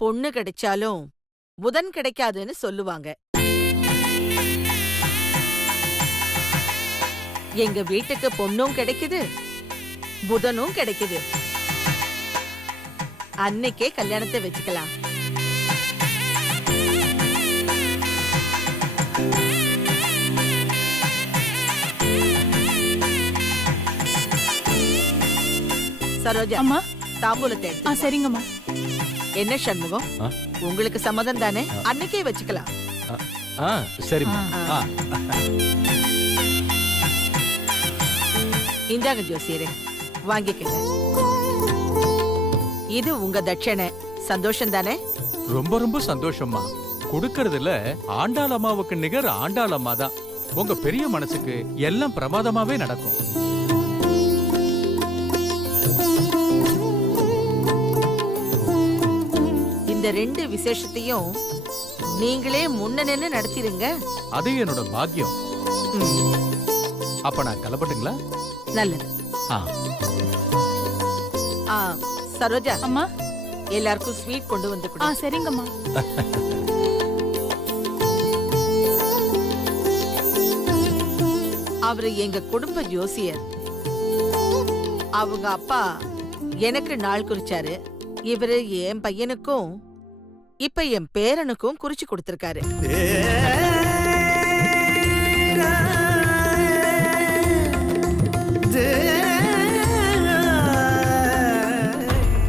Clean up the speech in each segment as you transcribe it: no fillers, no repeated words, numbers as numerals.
பொண்ணு கிடைச்சாலும் புதன் கிடைக்காதுன்னு சொல்லுவாங்க. எங்க வீட்டுக்கு பொண்ணும் கிடைக்குது, புதனும் கிடைக்குது. அன்னைக்கே கல்யாணத்தை வச்சுக்கலாம். சரோஜா, அம்மா தாம்பூலத்தை எடுத்து. சரிங்கம்மா. என்ன சண்முகம், உங்களுக்கு சம்மதம் தானே? அன்னைக்கே வச்சுக்கலாம். சரிம்மா. இந்தாங்க ஜோசியரே, வாங்கிக்கங்க. இது உங்க தட்சணை. சந்தோஷம் தானே? ரொம்ப ரொம்ப சந்தோஷம்மா. கொடுக்கறதுல ஆண்டாள் அம்மாவுக்கு நிகர் ஆண்டாள் அம்மா தான். உங்க பெரிய மனசுக்கு எல்லாம் பிரமாதமாவே நடக்கும். இந்த 2 விசேஷத்தையும் நீங்களே முன்ன நின்னு நடத்திருங்க. அது என்னோட பாக்கியம். அப்ப நான் கிளம்பட்டுங்களா? நல்லது. சரோஜா, அம்மா எல்லாருக்கும் ஸ்வீட் கொண்டு வந்து கொடு. சரிங்கம்மா. அவரு எங்க குடும்ப ஜோசியர். அவங்க அப்பா எனக்கு நாள் குறிச்சாரு. இவரு என் பையனுக்கும் இப்ப என் பேரனுக்கும் குறிச்சு கொடுத்திருக்காரு.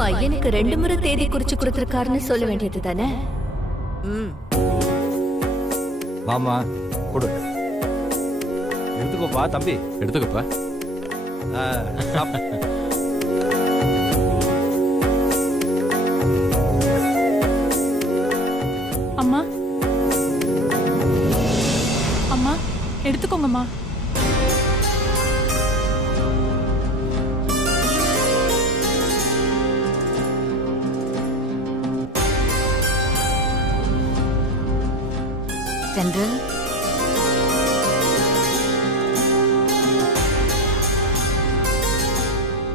பையனுக்கு 2 முறை தேதி குறிச்சு கொடுத்திருக்காருன்னு சொல்ல வேண்டியது தானே? மாமா கொடு. எடுத்துக்கோப்பா தம்பி, எடுத்துக்கப்பா. அம்மா அம்மா எடுத்துக்கோங்கம்மா. தென்றல்,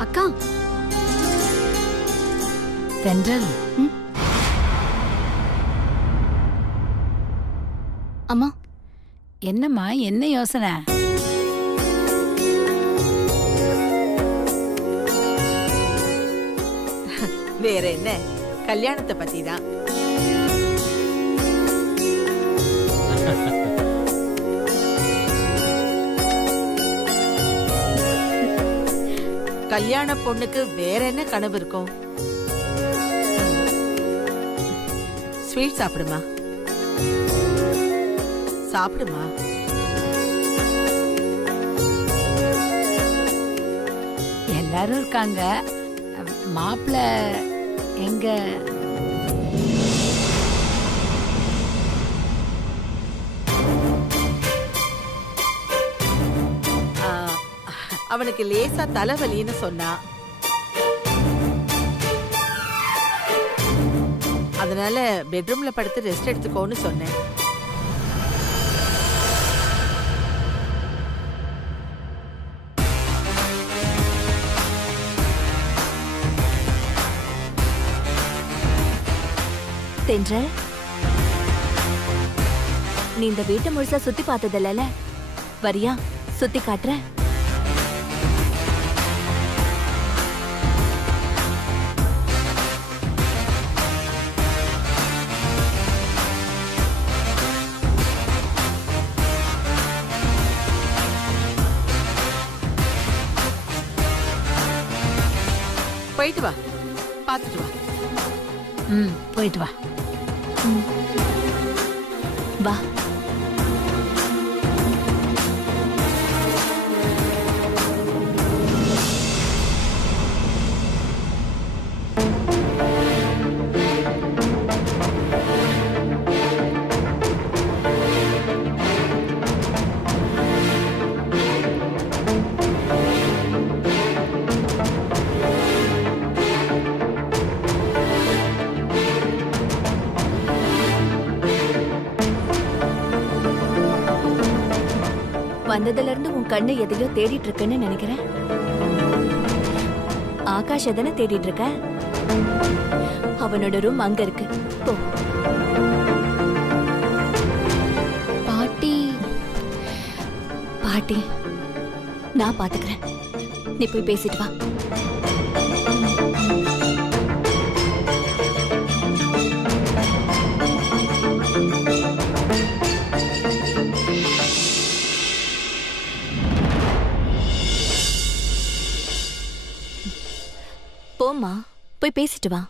அக்கா. தென்றல். அம்மா, என்னம்மா, என்ன யோசனை? வேற என்ன, கல்யாணத்தை பத்தி தான். கல்யாண பொண்ணுக்கு வேற என்ன கனவு இருக்கும்? ஸ்வீட் சாப்பிடுமா, சாப்பிடுமா. எல்லாரும் இருக்காங்க. மாப்பிள்ளை எங்க? அவனுக்கு லேசா தலைவலின்னு சொன்னா, அதனால பெட்ரூம்ல படுத்து ரெஸ்ட் எடுத்துக்கோன்னு சொன்னேன். தென்றல், நீ இந்த வீட்டை முழுசா சுத்தி பார்த்ததில்ல, வரியா? சுத்தி காட்டுற. போயிட்டு வா, பாத்துட்டு வா. போயிட்டு வா. வா. வந்ததுல இருந்து உன் கண்ணு எதையோ தேடிட்டு இருக்குன்னு நினைக்கிறேன். ஆகாஷ் எதனை தேடிட்டு இருக்க? அவனோட ரூம் அங்க இருக்கு. போ. பாட்டி பாட்டி நான் பாத்துக்கிறேன். நீ போய் பேசிட்டு வா. போம்மா, போய் பேசிட்டு வா.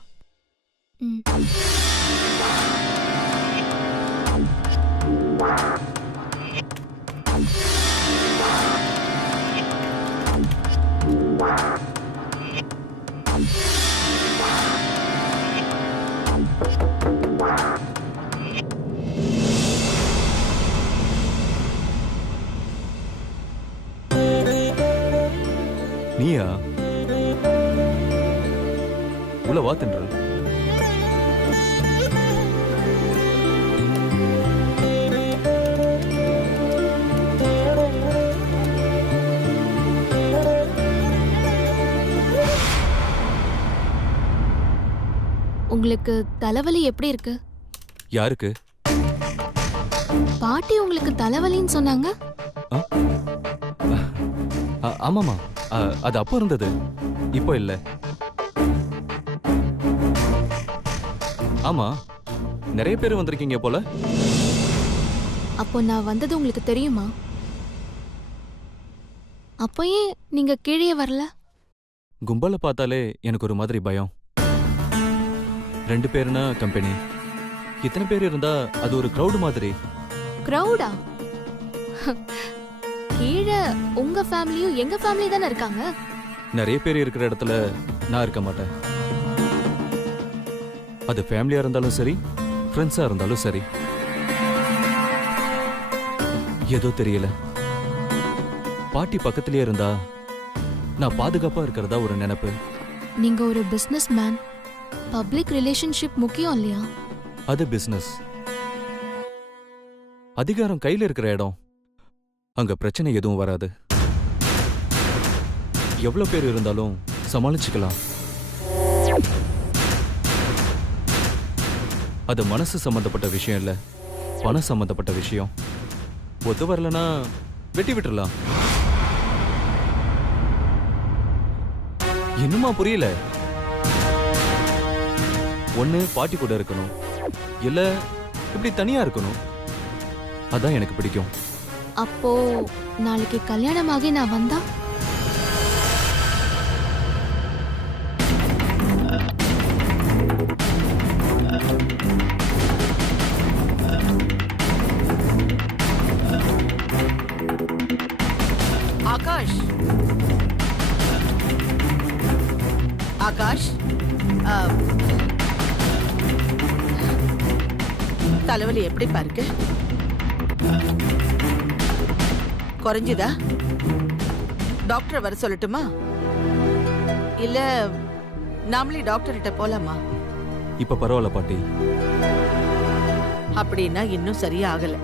நீயா? உள்ள வா தென்றல். உங்களுக்கு தலைவலி எப்படி இருக்கு? யாருக்கு? பாட்டி உங்களுக்கு தலைவலின்னு சொன்னாங்க. ஆமாமா, அது அப்போ இருந்தது, இப்போ இல்ல. ஆமா, நிறைய பேர் வந்திருக்கீங்க போல. அப்போ நான் வந்தது உங்களுக்கு தெரியுமா? அப்போ ஏன் நீங்க கீழே வரல? கும்பலை பார்த்தாலே எனக்கு ஒரு மாதிரி பயம். 2 பேருனா கம்பெனி, இத்தனை பேர் இருந்தா அது ஒரு கிரவுட் மாதிரி. கிரவுடா? கீழே உங்க ஃபேமிலியும் எங்க ஃபேமிலி தானே இருக்காங்க. நிறைய பேர் இருக்கிற இடத்துல நான் இருக்க மாட்டேன். அது ஃபேமிலியா இருந்தாலும் சரி, ஃப்ரெண்ட்ஸா இருந்தாலும் சரி. ஏதோ தெரியல, பாட்டி பக்கத்திலேயே இருந்தா நான் பாதுகாப்பா இருக்கிறதா ஒரு நினைப்பு. நீங்க ஒரு பிசினஸ் மேன், பப்ளிக் ரிலேஷன்ஷிப் முக்கியம் இல்லையா? அது பிசினஸ். அதிகாரம் கையில இருக்கிற இடம், அங்க பிரச்சனை எதுவும் வராது. எவ்வளவு பேர் இருந்தாலும் சமாளிச்சுக்கலாம். அது மனசு சம்பந்தப்பட்ட விஷயம் இல்ல, பணம் சம்பந்தப்பட்ட விஷயம். ஒத்து வரலனா வெட்டி விட்டுறலாம். இன்னுமா புரியல? ஒண்ணு பாட்டி கூட இருக்கணும், இல்ல இப்படி தனியா இருக்கணும். அதான் எனக்கு பிடிக்கும். அப்போ நாளைக்கு கல்யாணமாகி நான் வந்தா? ஆகாஷ், ஆகாஷ், தலைவலி எப்படி பாருக்கு? குறைஞ்சுதா? டாக்டர் வர சொல்லட்டுமா, இல்ல நாமளே டாக்டர் கிட்ட போலாமா? இப்ப பரவாயில்ல பாட்டி. அப்படின்னா இன்னும் சரியா ஆகல.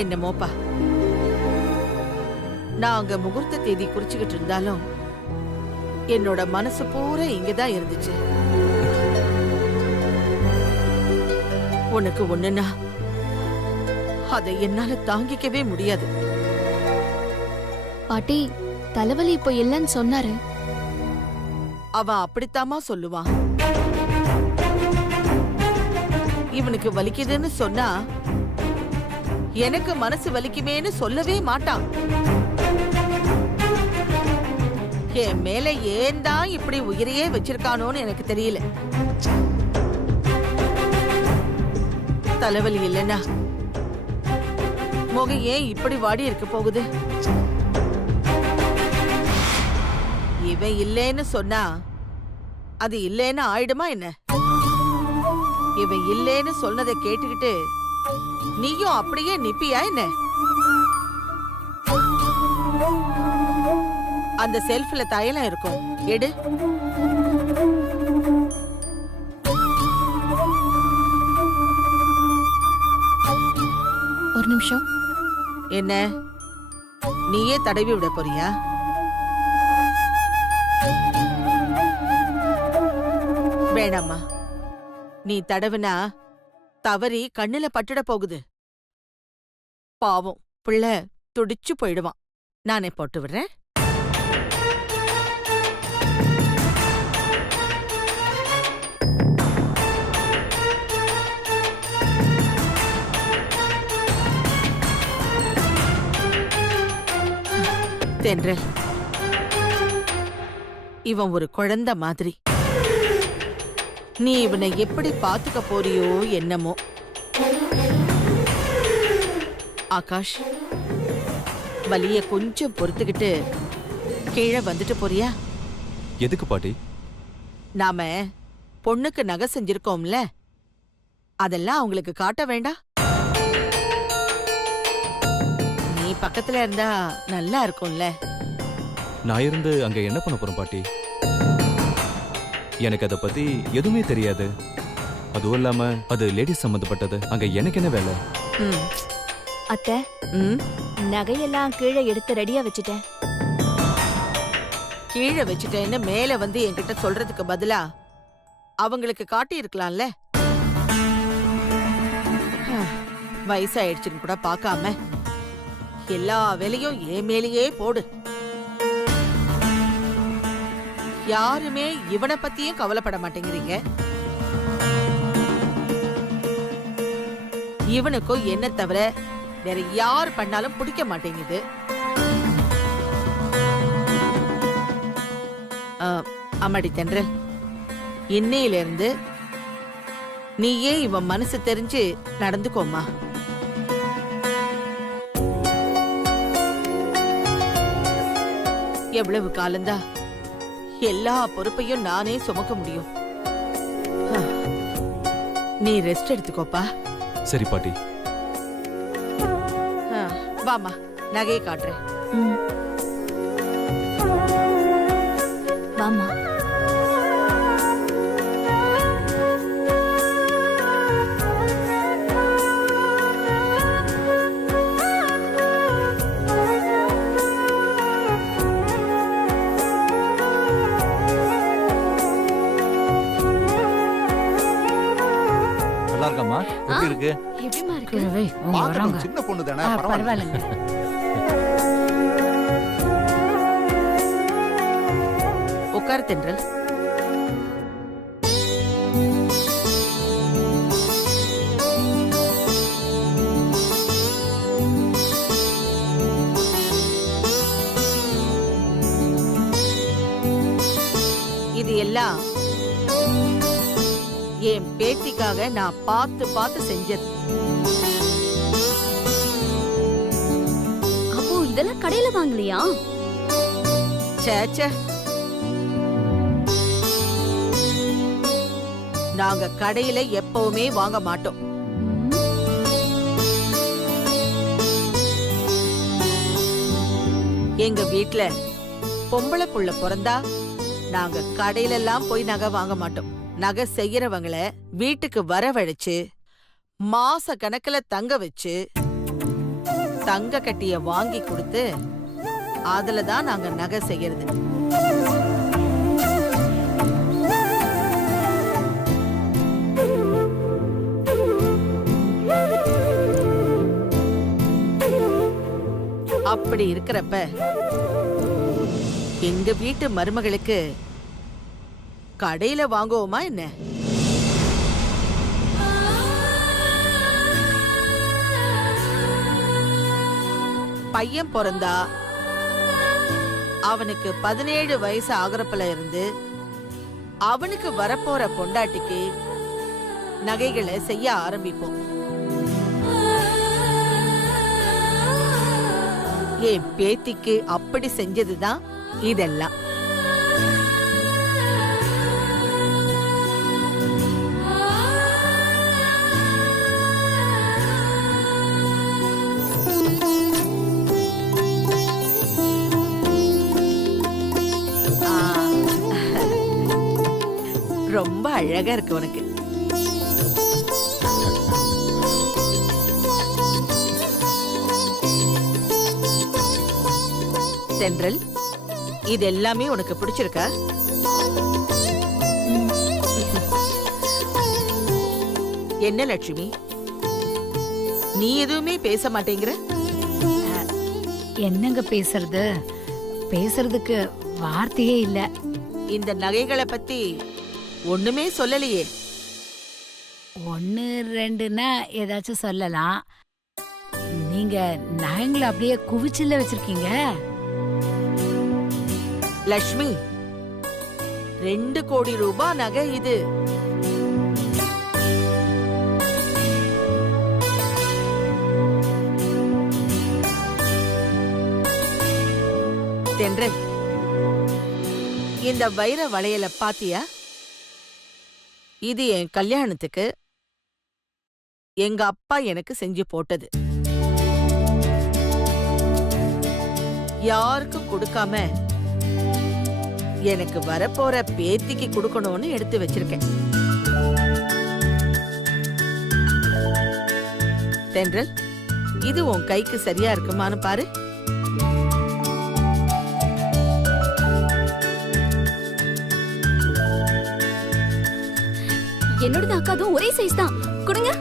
என்னமோப்பா, நான் அங்க முகூர்த்த தேதி குறிச்சுக்கிட்டு இருந்தாலும் என்னோட மனசு பூரா இங்கதான் இருந்துச்சு. உனக்கு ஒண்ணுன்னா அதை என்னால தாங்கிக்கவே முடியாது. பாட்டி, தலைவலி இப்போ இல்லைன்னு சொன்னாரு. அவன் அப்படித்தாமா சொல்லுவான். இவனுக்கு வலிக்குதுன்னு சொன்னா எனக்கு மனசு வலிக்குமேன்னு சொல்லவே மாட்டான். என் மேல ஏன் தான் இப்படி உயிரையே வச்சிருக்கானோன்னு எனக்கு தெரியல. தலைவலி இல்லைன்னா முகம் ஏன் இப்படி வாடி இருக்க போகுது? இவன் இல்லைன்னு சொன்னா அது இல்லைன்னு ஆயிடுமா என்ன? இவன் இல்லைன்னு சொன்னதை கேட்டுக்கிட்டு நீயும் அப்படியே நிப்பியா என்ன? அந்த செல்ஃப்ல தையலம் இருக்கும், எடு. ஒரு நிமிஷம். என்ன நீயே தடவி விட போறியா? வேணாமா, நீ தடவினா தவறி கண்ணுல பட்டுட போகுது. பாவம் பிள்ளை துடிச்சு போயிடுவான். நானே போட்டு விடுறேன். தென்றல், இவன் ஒரு குழந்தை மாதிரி. நீ இவனை எப்படி பாத்துக்க போறியோ என்னமோ. ஆகாஷ், வலிய கொஞ்சம் பொறுத்துக்கிட்டு கீழே வந்துட்டு போறியா? எதுக்கு பாட்டி? நாம பொண்ணுக்கு நகை செஞ்சிருக்கோம்ல, அதெல்லாம் அவங்களுக்கு காட்ட வேண்டாம்? நீ பக்கத்துல இருந்தா நல்லா இருக்கும்ல. நான் இருந்து அங்க என்ன பண்ண போறேன் பாட்டி? எனக்கு அதை பத்தி எதுவுமே தெரியாது. அதுவும் இல்லாம அது லேடிஸ் சம்பந்தப்பட்டது. அங்க எனக்கு என்ன வேலை? அத்தை, நகையெல்லாம் கீழே எடுத்து ரெடியா வச்சுட்டேன். கீழே வச்சுட்டேன்னு மேல வந்து என்கிட்ட சொல்றதுக்கு பதிலா அவங்களுக்கு காட்டி இருக்கலாம்ல. வயசாயிடுச்சுன்னு கூட பார்க்காம எல்லா வேலையும் என் மேலேயே போடு. யாருமே இவனை பத்தியும் கவலைப்பட மாட்டேங்கிறீங்க. இவனுக்கும் என்ன தவிர வேற யார் பண்ணாலும் பிடிக்க மாட்டேங்குது. அம்மாடி தென்றல், இன்னையில இருந்து நீயே இவன் மனசு தெரிஞ்சு நடந்துக்கோமா. எவ்வளவு காலந்தா எல்லா பொறுப்பையும் நானே சுமக்க முடியும். நீ ரெஸ்ட் எடுத்துக்கோப்பா. சரி பாட்டி. வாமா, நகையை காட்டுறேன். வாமா. நல்லா இருக்காமா? எப்படி இருக்கு? எப்படிமா இருக்கு? குருவே, உங்க வராங்க. சின்ன பொண்ணு தானே, பரவாயில்லைங்க. உட்காரு தென்றல். இது எல்லாம் என் பேத்திக்காக நான் பார்த்து பார்த்து செஞ்சது. அப்போ இதெல்லாம் கடையில வாங்கலையா? சேச்சே, நாங்க கடையில எப்பவுமே வாங்க மாட்டோம். எங்க வீட்ல பொம்பளை புள்ள பிறந்தா நாங்க கடையில எல்லாம் போய் நகை வாங்க மாட்டோம். நகை செய்யறவங்கள வீட்டுக்கு வரவழைச்சு மாச கணக்குல தங்க வச்சு தங்க கட்டிய வாங்கி கொடுத்து அதுலதான் நாங்க நகை செய்யறது. அப்படி இருக்கிறப்ப எங்க வீட்டு மருமகளுக்கு கடையில வாங்குவோமா என்ன? பையன் பிறந்தா அவனுக்கு 17 வயசு ஆகுறப்பல இருந்து அவனுக்கு வரப்போற பொண்டாட்டிக்கு நகைகளை செய்ய ஆரம்பிப்போம். என் பேத்திக்கு அப்படி செஞ்சதுதான் இதெல்லாம். ரொம்ப அழகா இருக்கு உனக்கு. தென்றல், இது எல்லாமே உனக்கு பிடிச்சிருக்கா? என்ன லட்சுமி, நீ எதுவுமே பேச மாட்டேங்கிற? என்னங்க பேசுறதுக்கு வார்த்தையே இல்ல. இந்த நகைகளை பத்தி ஒண்ணுமே சொல்லலையே. 1 2ன்னா ஏதாச்சும் சொல்லலாம். நீங்க நகைங்களை அப்படியே குவிச்சில வச்சிருக்கீங்க. லட்சுமி, 2 கோடி ரூபாய் நகை இது. தென்றல், இந்த வைர வளையல பாத்தியா? இது என் கல்யாணத்துக்கு எங்க அப்பா எனக்கு செஞ்சு போட்டது. யாருக்கும் கொடுக்காம எனக்கு வரப்போற பேத்திக்கு கொடுக்கணும்னு எடுத்து வச்சிருக்கேன். தென்றல், இது உன் கைக்கு சரியா இருக்குமான்னு பாரு. என்னோட அக்காதும் ஒரே சைஸ் தான், கொடுங்க.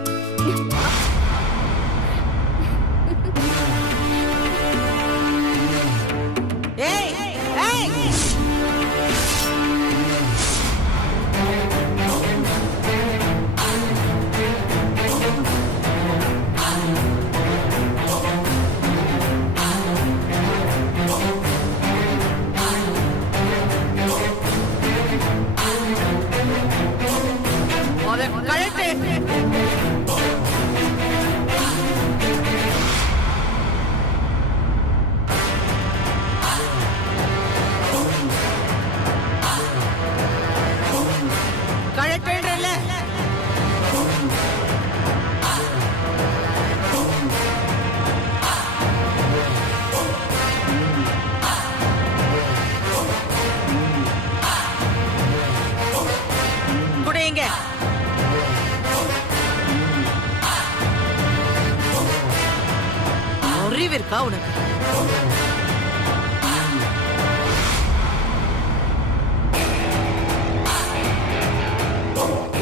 அறிவிருக்கா உனக்கு?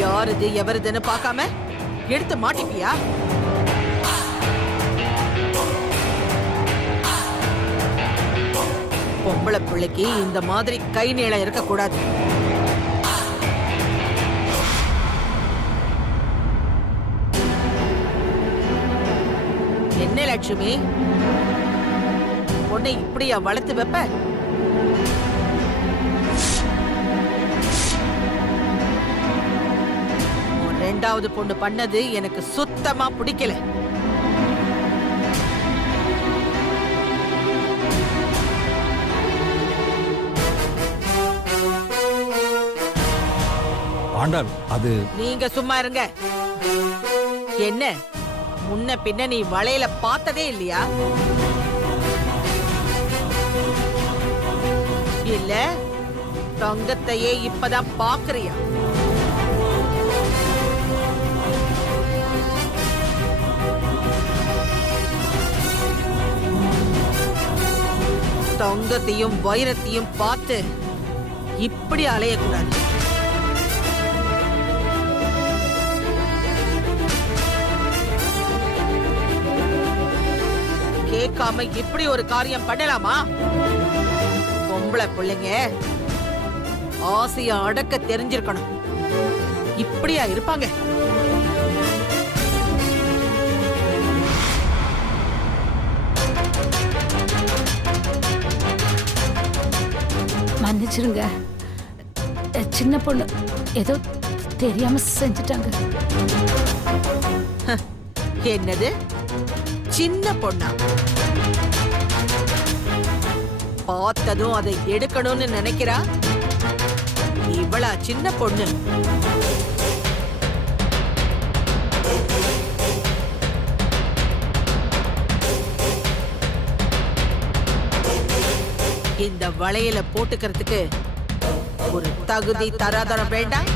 யாருது எவருதுன்னு பார்க்காம எடுத்து மாட்டிப்பியா? பொம்பளை பிள்ளைக்கு இந்த மாதிரி கை நீளம் இருக்கக்கூடாது. என்ன லட்சுமி, உன்னை இப்படியா வளர்த்து வைப்ப? 2வது பொண்ணு பண்ணது எனக்கு சுத்தமா பிடிக்கல. ஆண்டாள், அது நீங்க சும்மா இருங்க. என்ன முன்ன பின்ன நீ வளையல பார்த்ததே இல்லையா? இல்ல தங்கத்தையே இப்பதான் பாக்குறியா? தங்கத்தையும் வைரத்தையும் பார்த்து இப்படி அலையக்கூடாது. கேட்காம இப்படி ஒரு காரியம் பண்ணலாமா? பொம்பளை பிள்ளைங்க ஆசைய அடக்க தெரிஞ்சிருக்கணும். இப்படியா இருப்பாங்க? மன்னிச்சிருங்க, சின்ன பொண்ணு ஏதோ தெரியாம செஞ்சுட்டாங்க. என்னது சின்ன பொண்ணா? பார்த்ததும் அதை எடுக்கணும்னு நினைக்கிறா? இவளா சின்ன பொண்ணு? இந்த வளையல போட்டுக்கிறதுக்கு ஒரு தகுதி தராதரம் வேண்டாம்?